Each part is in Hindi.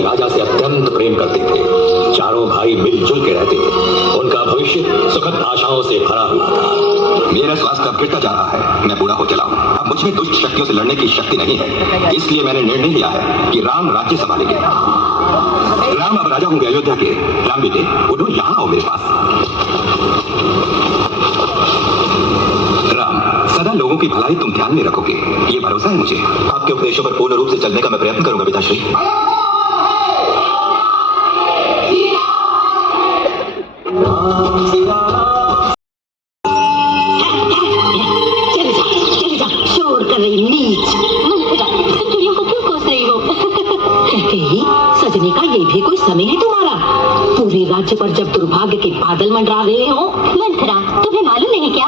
भाई राजा से अत्यंत प्रेम करते थे। चारों भाई मिलजुल के रहते थे। उनका भविष्य सुखद आशाओं से भरा हुआ था। मेरा स्वास्थ्य अब गिरता जा रहा है। मैं बूढ़ा हो चला हूँ। अब मुझ में दुष्ट शक्तियों से लड़ने की शक्ति नहीं है। इसलिए मैंने निर्णय लिया है कि राम राज्य संभालेंगे। राम अब राजा होंगे अयोध्या के। राम बेटे उठो, यहाँ आओ मेरे पास। राम, सदा लोगों की भलाई तुम ध्यान में रखोगे, ये भरोसा है मुझे। आपके उपदेशों पर पूर्ण रूप से चलने का मैं प्रयत्न करूंगा पिताश्री। चले जा, शोर कर रही नीच। चिड़ियों को क्यों कोस रही हो? कहते ही सजने का ये भी कोई समय है तुम्हारा? पूरे राज्य पर जब दुर्भाग्य के बादल मंडरा रहे हो। मंथरा, तुम्हें मालूम नहीं क्या?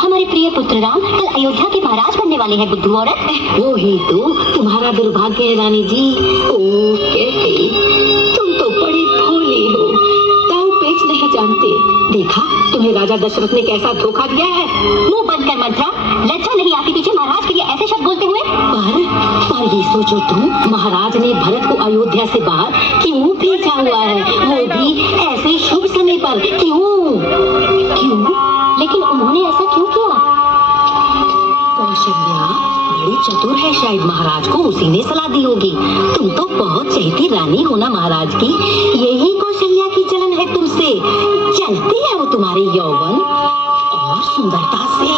हमारे प्रिय पुत्र राम कल अयोध्या के महाराज बनने वाले हैं। बुद्धू औरत, वो ही तो तुम्हारा दुर्भाग्य है रानी जी। ओ कहते, तुम तो बड़ी भोली हो, दाव पेच नहीं जानते। देखा तुम्हें राजा दशरथ ने कैसा धोखा दिया है। मुंह बंद कर मंथरा, लज्जा नहीं आती तुझे महाराज के लिए ऐसे शब्द बोलते हुए? पर ये सोचो तुम, महाराज ने भरत को अयोध्या से बाहर क्यों भेजा हुआ है, वो भी ऐसे शुभ समय पर। क्यों? लेकिन उन्होंने ऐसा क्यों किया? कौशल्या बड़ी चतुर है, शायद महाराज को उसी ने सलाह दी होगी। तुम तो बहुत चहेती रानी हो ना महाराज की। यही कौशल्या की जलन है तुमसे। चलती है वो तुम्हारे यौवन और सुंदरता से।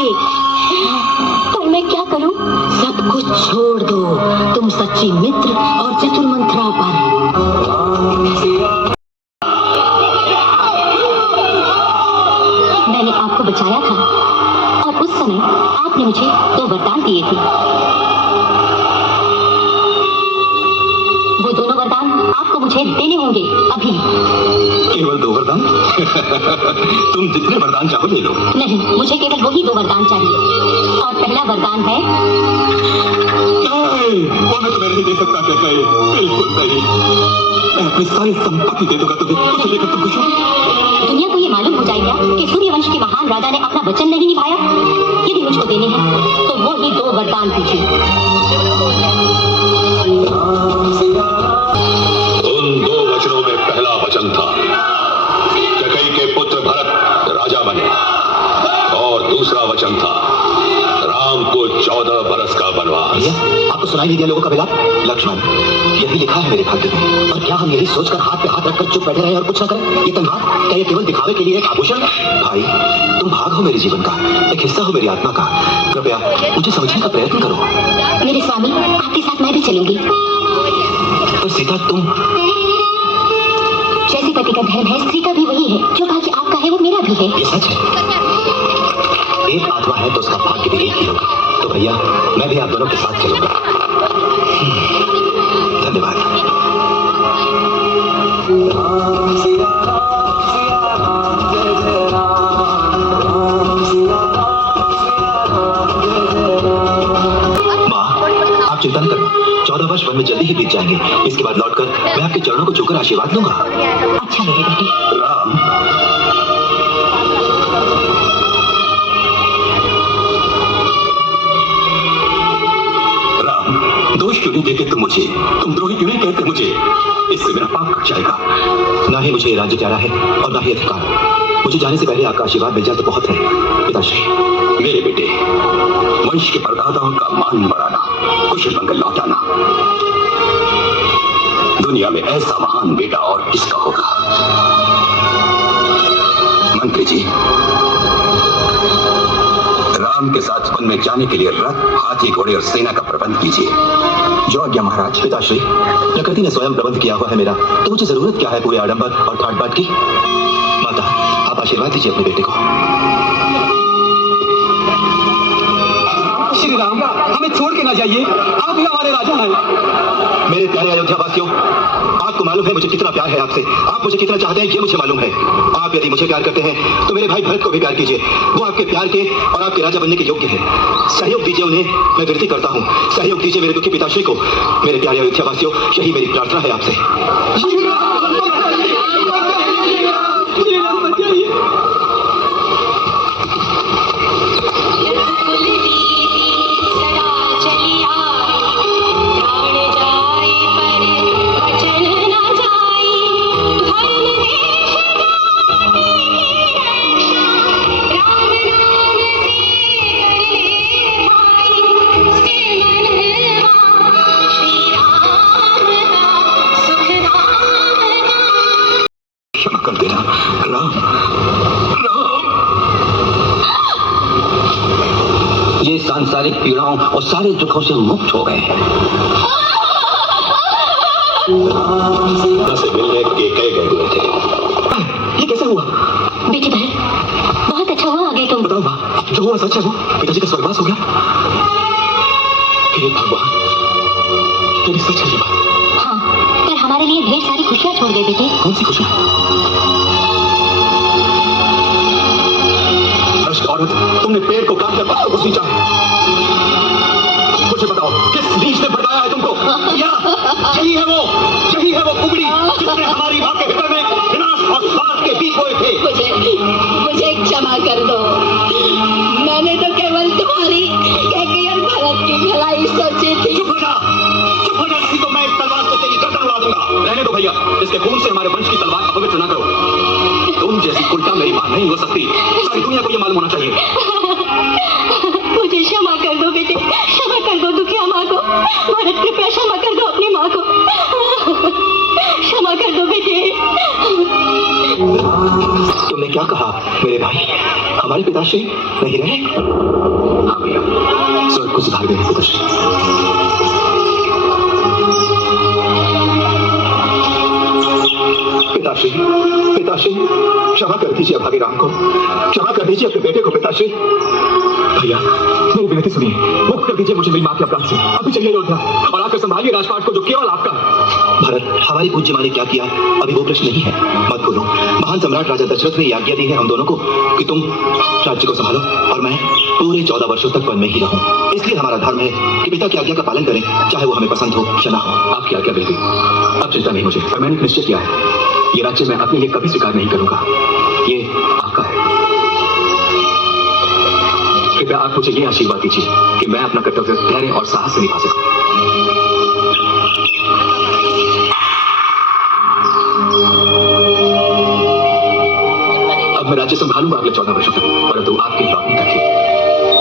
पर मैं क्या करूं? सब कुछ छोड़ दो, तुम सच्ची मित्र और चतुर मंथरा पर। मैंने आपको बचाया था और उस समय आपने मुझे 2 वरदान दिए थे। वो दोनों वरदान आपको मुझे देने होंगे अभी। केवल 2 वरदान? तुम जितने वरदान चाहो ले लो। नहीं, मुझे केवल वही 2 वरदान चाहिए। और पहला वरदान है, वो मैं तुम्हें नहीं दे सकता। बिल्कुल नहीं। मैं अपनी सारी संपत्ति दे दूंगा तुम्हें, उसे लेकर तुम खुश हो। दुनिया को ये मालूम हो जाएगा कि सूर्यवंश के महान राजा ने अपना वचन नहीं निभाया। यदि मुझको देने हैं तो वो ही 2 वरदान दीजिए। उन 2 वचनों में पहला वचन था कैकेयी के पुत्र भरत राजा बने, और दूसरा वचन था राम को 14 बरस का वनवास। आपको सुनाई नहीं दिया लोगों का विलाप? लक्ष्मण, यही लिखा है मेरे भाग्य में। और क्या हम यही सोचकर हाथ पे हाथ रखकर चुप बैठे रहे और कुछ न करें? ये तलवार क्या ये केवल दिखावे के लिए एक आभूषण? भाई, तुम भाग हो मेरे जीवन का, एक हिस्सा हो मेरी आत्मा का। कृपया मुझे समझने का प्रयत्न करो। मेरे स्वामी, आपके साथ मैं भी चलूंगी। पर सीता, तुम जैसे पति का धर्म है, स्त्री का भी वही है। जो भाग्य आपका है वो मेरा भी है। ये सच है। एक आत्मा है तो उसका भाग्य भी एक ही होगा। तो भैया, मैं भी आप दोनों के साथ चलूंगा। धन्यवाद। माँ, आप चिंता न करना। 14 वर्ष वन में जल्दी ही बीत जाएंगे। इसके बाद लौटकर मैं आपके चरणों को छूकर आशीर्वाद लूंगा। अच्छा मेरे बेटे। राम, दोष क्यों नहीं देते तुम मुझे? तुम द्रोही क्यों नहीं कहते मुझे? इससे मेरा पाप कट जाएगा। ना ही मुझे राज्य प्यारा है और ना ही अधिकार। मुझे जाने से पहले आपका आशीर्वाद मिल जाए तो बहुत है पिताश्री। मेरे बेटे, वंश के परदादाओं का मान बढ़ाना, कुशल मंगल लौटाना। दुनिया में ऐसा महान बेटा और किसका होगा? मंत्री जी, राम के साथ वन में जाने के लिए रथ, हाथी, घोड़े और सेना का प्रबंध कीजिए। जो आज्ञा महाराज। पिताश्री, प्रकृति ने स्वयं प्रबंध किया हुआ है मेरा, तो मुझे जरूरत क्या है पूरे आडंबर और ठाट बाट की? माता, आप आशीर्वाद दीजिए अपने बेटे को। श्री राम, हमें छोड़ के ना जाइए, आप ही हमारे राजा हैं। मेरे प्यारे अयोध्या वासियों, आपको मालूम है मुझे कितना प्यार है आपसे। आप मुझे कितना चाहते हैं ये मुझे मालूम है। आप यदि मुझे प्यार करते हैं तो मेरे भाई भरत को भी प्यार कीजिए। वो आपके प्यार के और आपके राजा बनने के योग्य है। सहयोग दीजिए उन्हें, मैं विनती करता हूँ। सहयोग दीजिए मेरे दुखी पिताश्री को। मेरे प्यारे अयोध्या वासियों, यही मेरी प्रार्थना है आपसे। चली आई, प्राण जाए पर वचन सारी पीड़ाओं और सारे दुखों से मुक्त हो गए। से मिलने के कई गए हुए थे। ये कैसे हुआ? बेटी बहन, बहुत अच्छा हुआ आ गए तुम। बताओ माँ, जो हुआ सच है वो? पिताजी का स्वर्गवास हो गया? हे भगवान, तेरी सच है ये बात? हाँ, पर हमारे लिए ढेर सारी खुशियाँ छोड़ गए बेटे। कौन सी खुशियाँ? भ्रष्ट औरत, तुमने पेड़ को काट कर पत्थर को सींचा। मुझे बताओ, किस नीच ने भड़काया है तुमको? यही है वो कुबड़ी जिसने हमारी माँ के हृदय में विनाश और स्वार्थ के बीज बोए थे। मुझे क्षमा कर दो। मैंने तो केवल तुम्हारी और भरत की भलाई सोची थी। चुप हो जा, नहीं तो मैं इस तलवार से तेरी गर्दन उड़ा दूंगा। रहने दो भैया, इसके खून से हमारे वंश की तलवार अपवित्र न करो। तुम जैसी उल्टा मेरी मां नहीं हो सकती, सारी दुनिया को ये मालूम होना चाहिए। मुझे क्षमा कर दो बेटे, क्षमा कर दो दुखिया माँ को। भरत कृपया क्षमा कर दो अपनी माँ को, क्षमा कर दो बेटे। तुमने क्या कहा मेरे भाई? हमारे पिताश्री नहीं रहे? हाँ भैया, स्वर्ग को सुधार गए पिताश्री। पिताश्री, क्षमा कर दीजिए भाभी राम को, क्षमा कर दीजिए अपने बेटे को। पिताश्री, भैया मेरी विनती सुनिए, मुक्त कर दीजिए मुझे मेरी माँ के अपराध से। अभी चलिए अयोध्या और आकर संभालिए राजपाट को जो केवल आपका। भरत, हमारी पूज्य माँ ने क्या किया अभी वो प्रश्न नहीं है, मत बोलो। महान सम्राट राजा दशरथ ने आज्ञा दी है हम दोनों को कि तुम राज्य को संभालो और मैं पूरे 14 वर्षों तक वन में ही रहूं। इसलिए हमारा धर्म है कि पिता की आज्ञा का पालन करें, चाहे वो हमें पसंद हो या ना हो। आपकी आज्ञा बिल्कुल, अब चिंता नहीं मुझे। और मैंने निश्चय किया है, ये राज्य मैं अपने लिए कभी स्वीकार नहीं करूंगा, ये आपका है। कृपया आप मुझे ये आशीर्वाद दीजिए कि मैं अपना कर्तव्य धैर्य और साहस से निभा सकूं। अब मैं राज्य संभालूंगा अगले 14 वर्षों तक, परंतु आपकी बात नहीं रखी।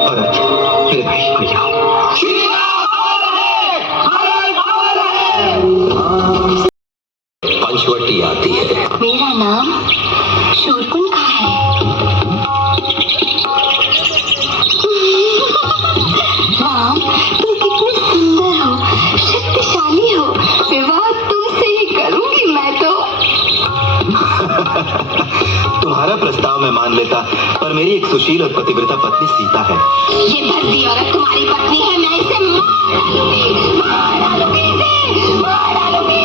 भरत, मेरे भाई, भैया, पंचवटी आती है। मेरा नाम शूरकुंड का है। माम, तुम कितने सुंदर हो, शक्तिशाली हो। विवाह तुमसे ही करूंगी मैं तो। तुम्हारा प्रस्ताव मैं मान लेता, पर मेरी एक सुशील और पतिव्रता पत्नी सीता है। ये भद्दी औरत तुम्हारी पत्नी है, मैं इसे मार डालूंगी, मार डालूंगी।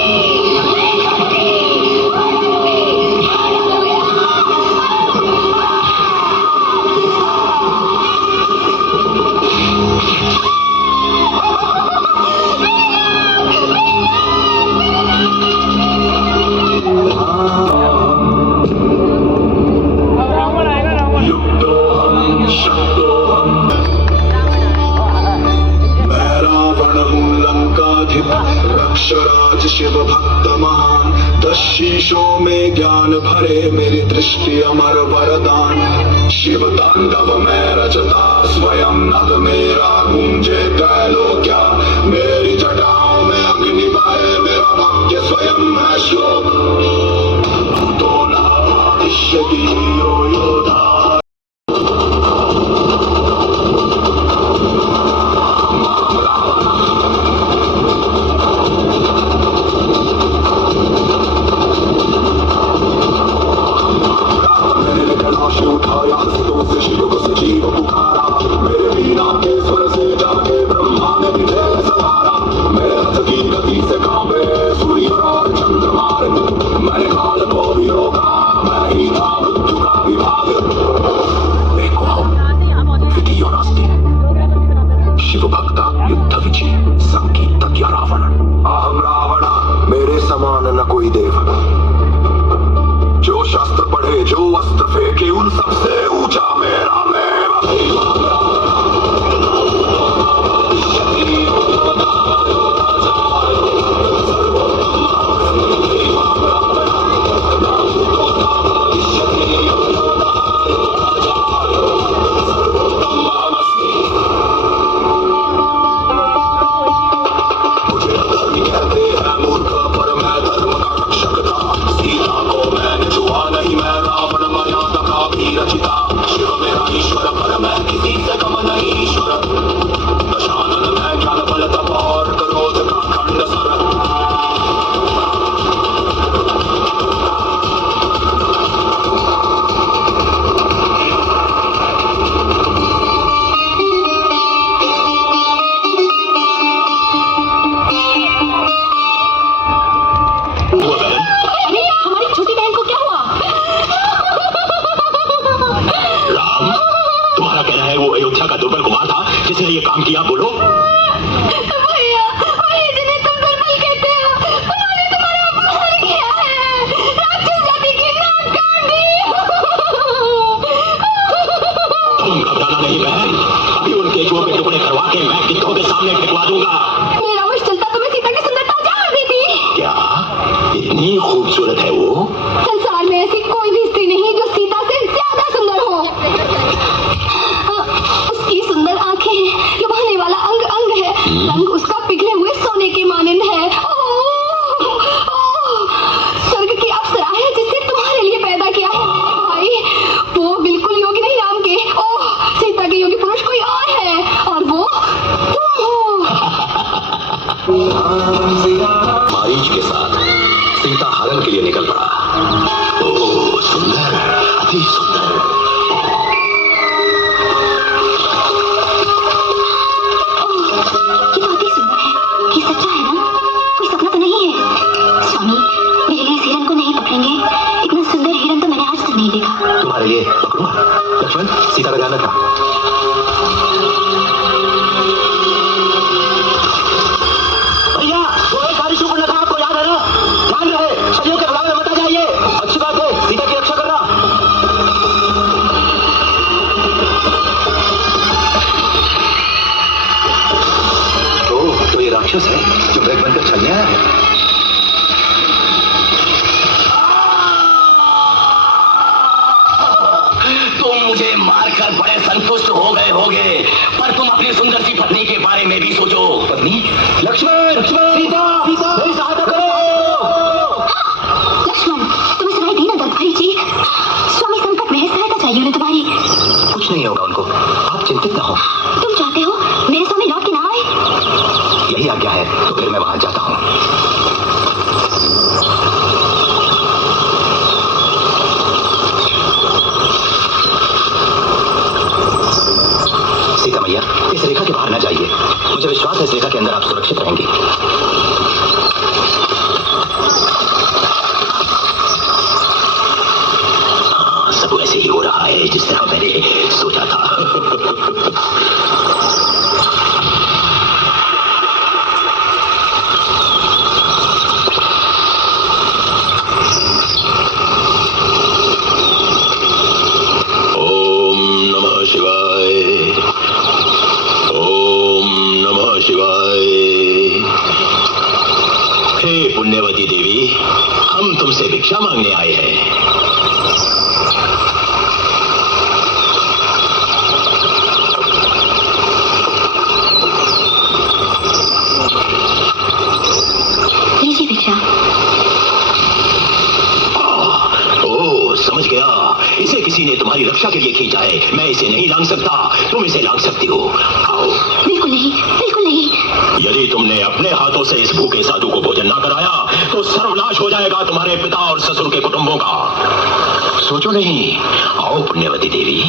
अक्षराज शिव भक्त महान, 10 शीशों में ज्ञान भरे, मेरी दृष्टि अमर वरदान। शिव तांडव में रचता स्वयं, नद मेरा गूंजे त्रैलोक्या। मेरी जटाओं में अग्नि बहे, मेरा वाक्य स्वयं है श्लोक। तो न भविष्यति यो योधा। शिव भक्ता युद्ध विजय संगीत रावण। अहम रावण, मेरे समान न कोई देव। जो शस्त्र पढ़े, जो अस्त्र फेंके, उन सबसे ऊंचा मेरा सीता को मैंने छुआ नहीं, मैं रावण मर्यादा का भी रचिता। ये काम किया, बोलो। भैया, भैया जिन्हें तुम दुर्बल कहते हो, उन्होंने तुम्हारा अपमान किया है, राक्षस जाति की नाक काट दी। तुम घबराना नहीं बहन, अभी उन केचुओं के टुकड़े करवा के मैं गिद्धों के सामने फेंकवा दूंगा। मेरा वश चलता तुम्हें सीता की सुंदरता जान देती। क्या इतनी खूबसूरत है वो? संसार में ऐसी कोई भी स्त्री नहीं जो सीता से ज्यादा सुंदर हो। उसकी सुंदर आंखें, लुभाने वाला अंग अंग है, रंग उसका पिघले हुए सोने के मानंद है। स्वर्ग की अप्सरा है जिसे तुम्हारे लिए पैदा किया है। भाई, वो बिल्कुल योगी नहीं राम के। ओह, सीता के योगी पुरुष कोई और है, और वो तुम हो। मारीच के साथ सीता हरण के लिए निकल पड़ा। ओह सुंदर, अति सुंदर। ये तो अति सुंदर है। ये सच्चा है ना? कोई सपना तो नहीं है? स्वामी, मेरे लिए इस हिरन को नहीं पकड़ेंगे? इतना सुंदर हिरन तो मैंने आज तक नहीं देखा। तुम्हारे लिए पकड़ूंगा। लक्ष्मण, सीता का ध्यान रखा। भैया, वो एक बारिश ऊपर लगा, आपको याद है ना? ध्यान रहे, शरीर के भगावे मत आ जाइए। अच्छी बात है, सीता की रक्षा करना। ओह, तो ये राक्षस है जो बैग बनकर छलने आया है। तुम मुझे मारकर बड़े संतुष्ट हो गए होगे, पर तुम अपनी सुंदर सी पत्नी के बारे में भी सोचो। पत्नी? लक्ष्मण, लक्ष्मण, सीता, मेरी सहायता करो। लक्ष्मण, तुम्हें सुनाई दी ना दत्तारी जी? स्वामी संकट में है, सहायता चाहिए उन्हें तुम्हारी। कुछ नहीं होगा उनको, आप चिंतित ना हो। तुम चाहते हो मेरे स्वामी लौट के ना आए? यही आज्ञा है, तो फिर मैं वहां जाता हूँ। सीता मैया, इस रेखा के बाहर न जाइए। मुझे विश्वास है इस रेखा के अंदर आप सुरक्षित रहेंगे। सब वैसे ही हो रहा है जिस तरह मैंने सोचा था। ओम नमः शिवाय, ओम नमः शिवाय। हे पुण्यवती देवी, हम तुमसे भिक्षा मांगने आए हैं। लीजिए भिक्षा। ओह, समझ गया, इसे किसी ने तुम्हारी रक्षा के लिए खींचा है। मैं इसे नहीं लांग सकता, तुम इसे लांग सकती हो। आओ। बिल्कुल नहीं, बिल्कुल नहीं। यदि तुमने अपने हाथों से इस भूखे साधु को भोजन न कराया तो सर्वनाश हो जाएगा तुम्हारे पिता और ससुर के कुटुंबों का। सोचो नहीं। आओ पुण्यवती देवी।